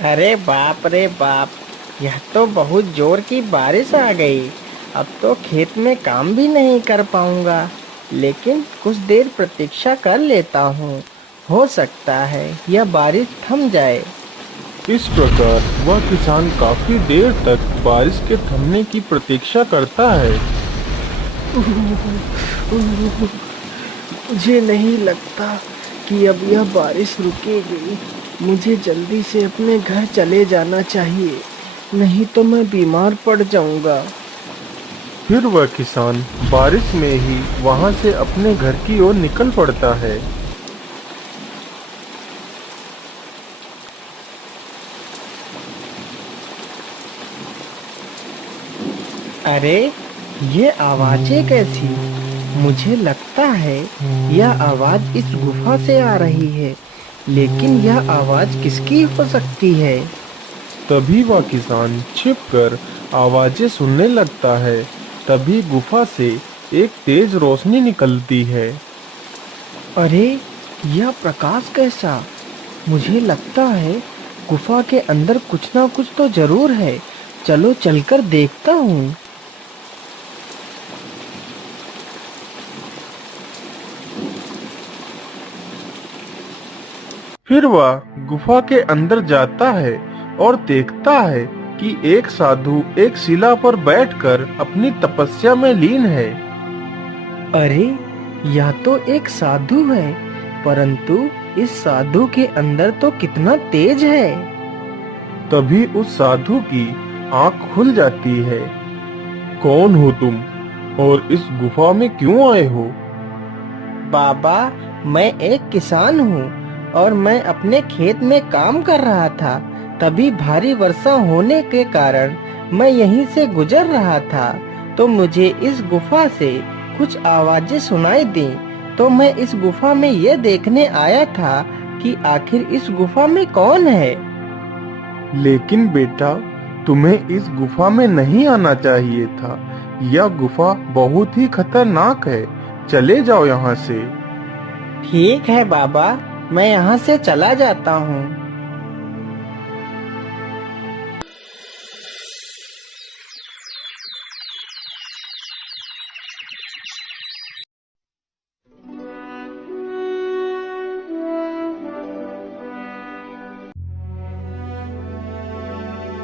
अरे बाप रे बाप। यह तो बहुत जोर की बारिश आ गई। अब तो खेत में काम भी नहीं कर पाऊंगा। लेकिन कुछ देर प्रतीक्षा कर लेता हूँ। हो सकता है यह बारिश थम जाए। इस प्रकार वह किसान काफी देर तक बारिश के थमने की प्रतीक्षा करता है। मुझे नहीं लगता कि अब यह बारिश रुकेगी। मुझे जल्दी से अपने घर चले जाना चाहिए, नहीं तो मैं बीमार पड़ जाऊंगा। फिर वह किसान बारिश में ही वहां से अपने घर की ओर निकल पड़ता है। अरे, ये आवाजें कैसी? मुझे लगता है यह आवाज इस गुफा से आ रही है। लेकिन यह आवाज किसकी हो सकती है? तभी वह किसान छिपकर आवाजें सुनने लगता है। तभी गुफा से एक तेज रोशनी निकलती है। अरे, यह प्रकाश कैसा? मुझे लगता है गुफा के अंदर कुछ ना कुछ तो जरूर है। चलो चलकर देखता हूँ। फिर वह गुफा के अंदर जाता है और देखता है कि एक साधु एक शिला पर बैठकर अपनी तपस्या में लीन है। अरे, यह तो एक साधु है। परंतु इस साधु के अंदर तो कितना तेज है। तभी उस साधु की आंख खुल जाती है। कौन हो तुम और इस गुफा में क्यों आए हो? बाबा, मैं एक किसान हूँ और मैं अपने खेत में काम कर रहा था। तभी भारी वर्षा होने के कारण मैं यहीं से गुजर रहा था। तो मुझे इस गुफा से कुछ आवाजें सुनाई दी। तो मैं इस गुफा में ये देखने आया था कि आखिर इस गुफा में कौन है। लेकिन बेटा, तुम्हें इस गुफा में नहीं आना चाहिए था। यह गुफा बहुत ही खतरनाक है। चले जाओ यहाँ से। ठीक है बाबा, मैं यहाँ से चला जाता हूँ।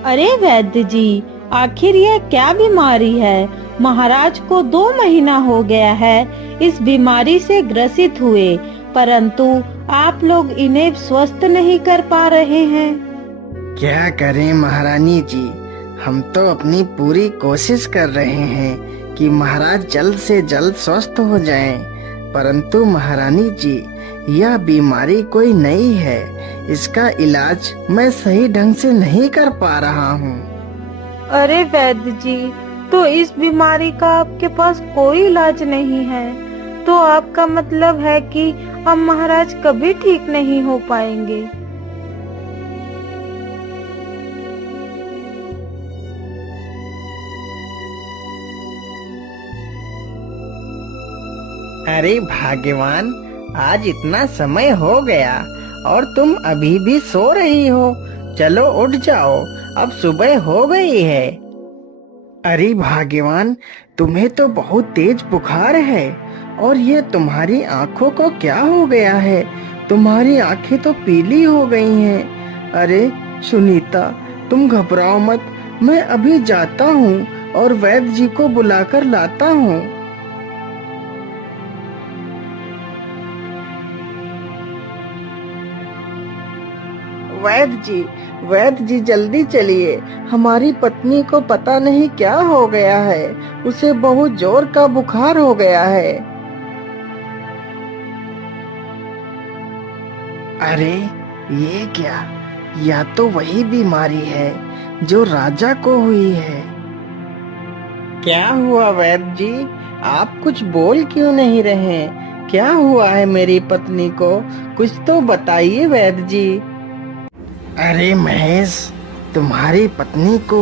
अरे वैद्य जी, आखिर यह क्या बीमारी है? महाराज को 2 महीना हो गया है इस बीमारी से ग्रसित हुए, परंतु आप लोग इन्हें स्वस्थ नहीं कर पा रहे हैं। क्या करें महारानी जी, हम तो अपनी पूरी कोशिश कर रहे हैं कि महाराज जल्द से जल्द स्वस्थ हो जाएं। परंतु महारानी जी, यह बीमारी कोई नई है। इसका इलाज मैं सही ढंग से नहीं कर पा रहा हूँ। अरे वैद्य जी, तो इस बीमारी का आपके पास कोई इलाज नहीं है? तो आपका मतलब है कि अब महाराज कभी ठीक नहीं हो पाएंगे। अरे भाग्यवान, आज इतना समय हो गया और तुम अभी भी सो रही हो। चलो उठ जाओ, अब सुबह हो गई है। अरे भाग्यवान, तुम्हें तो बहुत तेज बुखार है। और ये तुम्हारी आंखों को क्या हो गया है? तुम्हारी आंखें तो पीली हो गई हैं। अरे सुनीता, तुम घबराओ मत। मैं अभी जाता हूँ और वैद्य जी को बुलाकर लाता हूँ। वैद्य जी, वैद्य जी जल्दी चलिए। हमारी पत्नी को पता नहीं क्या हो गया है। उसे बहुत जोर का बुखार हो गया है। अरे, ये क्या? या तो वही बीमारी है जो राजा को हुई है। क्या हुआ वैद्य जी? आप कुछ बोल क्यों नहीं रहे? क्या हुआ है मेरी पत्नी को? कुछ तो बताइए वैद्य जी। अरे महेश, तुम्हारी पत्नी को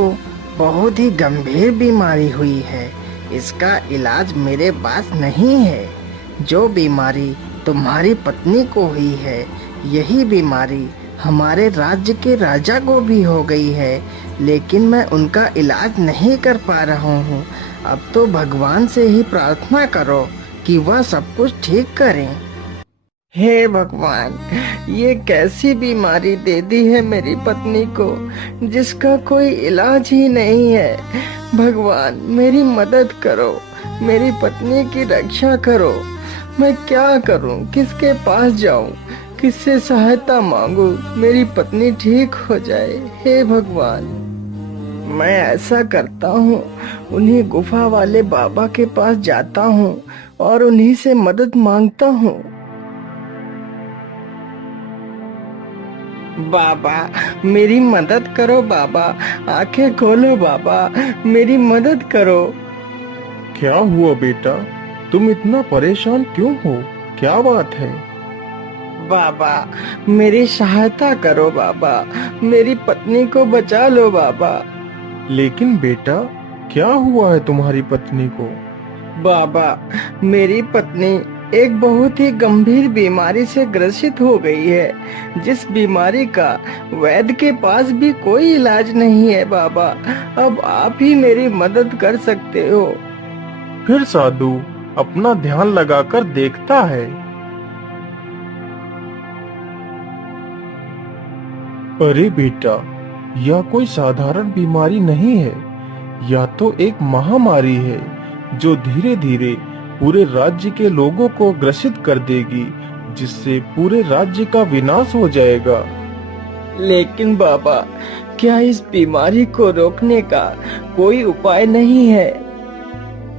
बहुत ही गंभीर बीमारी हुई है। इसका इलाज मेरे पास नहीं है। जो बीमारी तुम्हारी पत्नी को हुई है, यही बीमारी हमारे राज्य के राजा को भी हो गई है, लेकिन मैं उनका इलाज नहीं कर पा रहा हूँ। अब तो भगवान से ही प्रार्थना करो कि वह सब कुछ ठीक करें। हे भगवान, ये कैसी बीमारी दे दी है मेरी पत्नी को, जिसका कोई इलाज ही नहीं है। भगवान, मेरी मदद करो, मेरी पत्नी की रक्षा करो। मैं क्या करूं, किसके पास जाऊं, किससे सहायता मांगू, मेरी पत्नी ठीक हो जाए। हे भगवान, मैं ऐसा करता हूँ, उन्हीं गुफा वाले बाबा के पास जाता हूँ और उन्हीं से मदद मांगता हूँ। बाबा, मेरी मदद करो बाबा, आंखें खोलो बाबा, मेरी मदद करो। क्या हुआ बेटा, तुम इतना परेशान क्यों हो? क्या बात है? बाबा, मेरी सहायता करो बाबा, मेरी पत्नी को बचा लो बाबा। लेकिन बेटा, क्या हुआ है तुम्हारी पत्नी को? बाबा, मेरी पत्नी एक बहुत ही गंभीर बीमारी से ग्रसित हो गई है, जिस बीमारी का वैद्य के पास भी कोई इलाज नहीं है बाबा। अब आप ही मेरी मदद कर सकते हो। फिर साधु अपना ध्यान लगाकर देखता है। अरे बेटा, यह कोई साधारण बीमारी नहीं है, यह तो एक महामारी है जो धीरे धीरे पूरे राज्य के लोगों को ग्रसित कर देगी, जिससे पूरे राज्य का विनाश हो जाएगा। लेकिन बाबा, क्या इस बीमारी को रोकने का कोई उपाय नहीं है?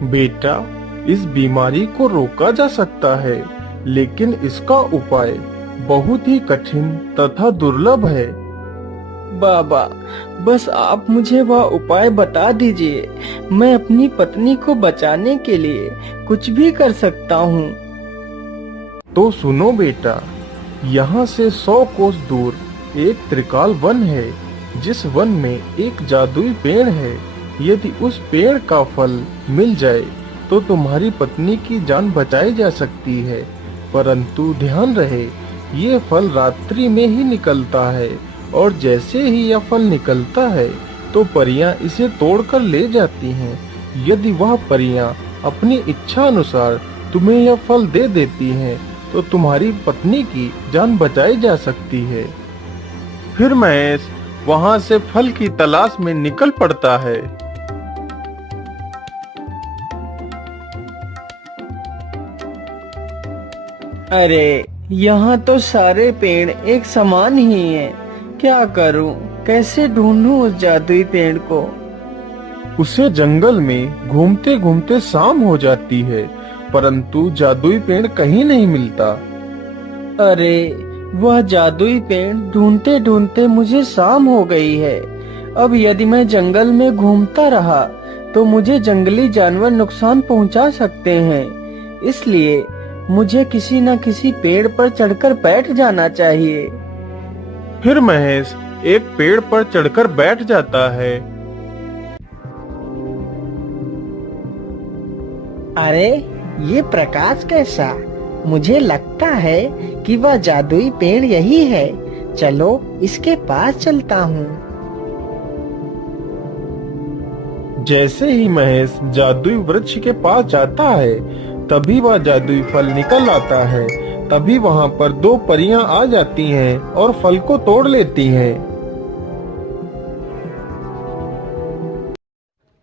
बेटा, इस बीमारी को रोका जा सकता है, लेकिन इसका उपाय बहुत ही कठिन तथा दुर्लभ है। बाबा, बस आप मुझे वह उपाय बता दीजिए, मैं अपनी पत्नी को बचाने के लिए कुछ भी कर सकता हूँ। तो सुनो बेटा, यहाँ से 100 कोस दूर एक त्रिकाल वन है, जिस वन में एक जादुई पेड़ है। यदि उस पेड़ का फल मिल जाए तो तुम्हारी पत्नी की जान बचाई जा सकती है, परंतु ध्यान रहे, ये फल रात्रि में ही निकलता है और जैसे ही यह फल निकलता है तो परियां इसे तोड़कर ले जाती हैं। यदि वह परियां अपनी इच्छा अनुसार तुम्हें यह फल दे देती हैं तो तुम्हारी पत्नी की जान बचाई जा सकती है। फिर महेश वहां से फल की तलाश में निकल पड़ता है। अरे, यहाँ तो सारे पेड़ एक समान ही हैं। क्या करूं, कैसे ढूंढूं उस जादुई पेड़ को? उसे जंगल में घूमते घूमते शाम हो जाती है, परंतु जादुई पेड़ कहीं नहीं मिलता। अरे, वह जादुई पेड़ ढूंढते ढूंढते मुझे शाम हो गई है। अब यदि मैं जंगल में घूमता रहा तो मुझे जंगली जानवर नुकसान पहुंचा सकते हैं, इसलिए मुझे किसी न किसी पेड़ पर चढ़कर बैठ जाना चाहिए। फिर महेश एक पेड़ पर चढ़कर बैठ जाता है। अरे, ये प्रकाश कैसा? मुझे लगता है कि वह जादुई पेड़ यही है। चलो इसके पास चलता हूँ। जैसे ही महेश जादुई वृक्ष के पास जाता है, तभी वह जादुई फल निकल आता है। तभी वहाँ पर 2 परियां आ जाती हैं और फल को तोड़ लेती हैं।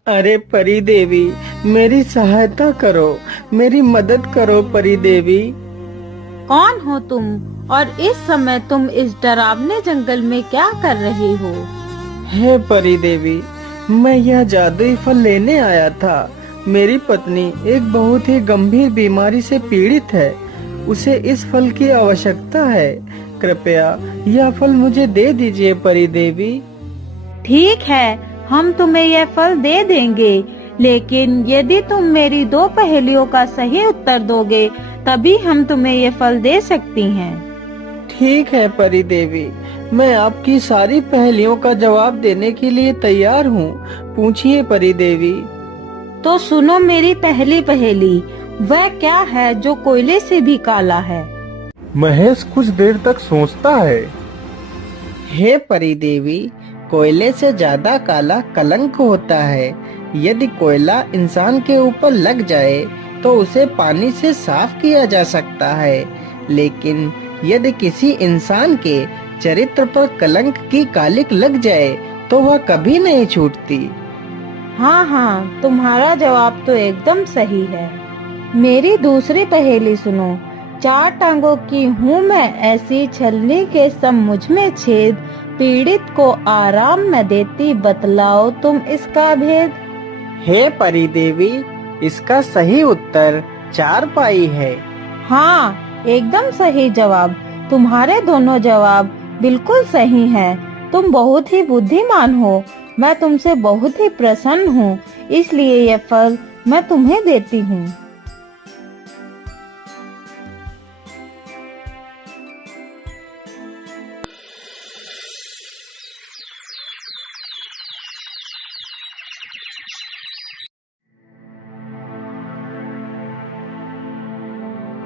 अरे परी देवी, मेरी सहायता करो, मेरी मदद करो परी देवी। कौन हो तुम और इस समय तुम इस डरावने जंगल में क्या कर रही हो? हे परी देवी, मैं यह जादुई फल लेने आया था। मेरी पत्नी एक बहुत ही गंभीर बीमारी से पीड़ित है, उसे इस फल की आवश्यकता है। कृपया यह फल मुझे दे दीजिए परी देवी। ठीक है, हम तुम्हें यह फल दे देंगे, लेकिन यदि तुम मेरी 2 पहेलियों का सही उत्तर दोगे तभी हम तुम्हें ये फल दे सकती हैं। ठीक है परी देवी, मैं आपकी सारी पहेलियों का जवाब देने के लिए तैयार हूँ। पूछिए परी देवी। तो सुनो मेरी पहली पहेली, वह क्या है जो कोयले से भी काला है? महेश कुछ देर तक सोचता है। हे परी देवी, कोयले से ज्यादा काला कलंक होता है। यदि कोयला इंसान के ऊपर लग जाए तो उसे पानी से साफ किया जा सकता है, लेकिन यदि किसी इंसान के चरित्र पर कलंक की कालिक लग जाए तो वह कभी नहीं छूटती। हाँ हाँ, तुम्हारा जवाब तो एकदम सही है। मेरी दूसरी पहेली सुनो। 4 टांगों की हूँ मैं ऐसी, छलनी के सब मुझ में छेद, पीड़ित को आराम न देती, बतलाओ तुम इसका भेद। हे परी देवी, इसका सही उत्तर चारपाई है। हाँ, एकदम सही जवाब। तुम्हारे दोनों जवाब बिल्कुल सही हैं। तुम बहुत ही बुद्धिमान हो। मैं तुमसे बहुत ही प्रसन्न हूँ, इसलिए यह फल मैं तुम्हें देती हूँ।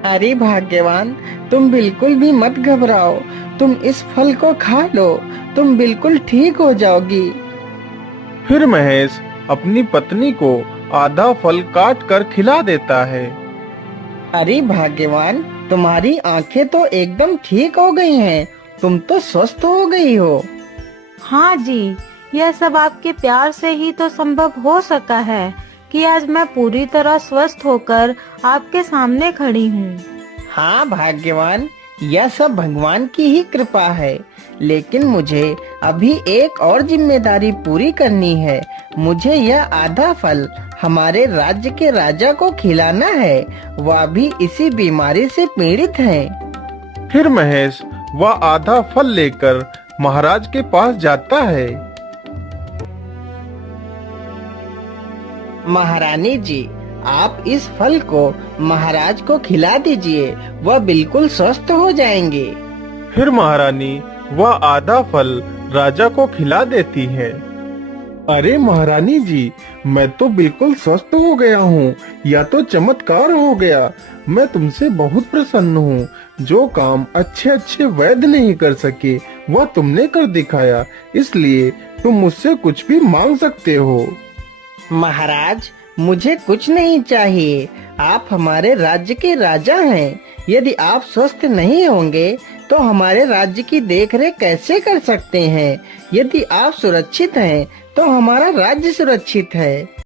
अरे भाग्यवान, तुम बिल्कुल भी मत घबराओ। तुम इस फल को खा लो, तुम बिल्कुल ठीक हो जाओगी। फिर महेश अपनी पत्नी को आधा फल काट कर खिला देता है। अरे भाग्यवान, तुम्हारी आंखें तो एकदम ठीक हो गई हैं। तुम तो स्वस्थ हो गई हो। हाँ जी, यह सब आपके प्यार से ही तो संभव हो सका है कि आज मैं पूरी तरह स्वस्थ होकर आपके सामने खड़ी हूँ। हाँ भाग्यवान, यह सब भगवान की ही कृपा है। लेकिन मुझे अभी एक और जिम्मेदारी पूरी करनी है। मुझे यह आधा फल हमारे राज्य के राजा को खिलाना है। वह भी इसी बीमारी से पीड़ित हैं। फिर महेश वह आधा फल लेकर महाराज के पास जाता है। महारानी जी, आप इस फल को महाराज को खिला दीजिए, वह बिल्कुल स्वस्थ हो जाएंगे। फिर महारानी वह आधा फल राजा को खिला देती है। अरे महारानी जी, मैं तो बिल्कुल स्वस्थ हो गया हूँ। यह तो चमत्कार हो गया। मैं तुमसे बहुत प्रसन्न हूँ। जो काम अच्छे अच्छे वैद्य नहीं कर सके वह तुमने कर दिखाया, इसलिए तुम मुझसे कुछ भी मांग सकते हो। महाराज, मुझे कुछ नहीं चाहिए। आप हमारे राज्य के राजा हैं। यदि आप स्वस्थ नहीं होंगे तो हमारे राज्य की देखरेख कैसे कर सकते हैं? यदि आप सुरक्षित हैं तो हमारा राज्य सुरक्षित है।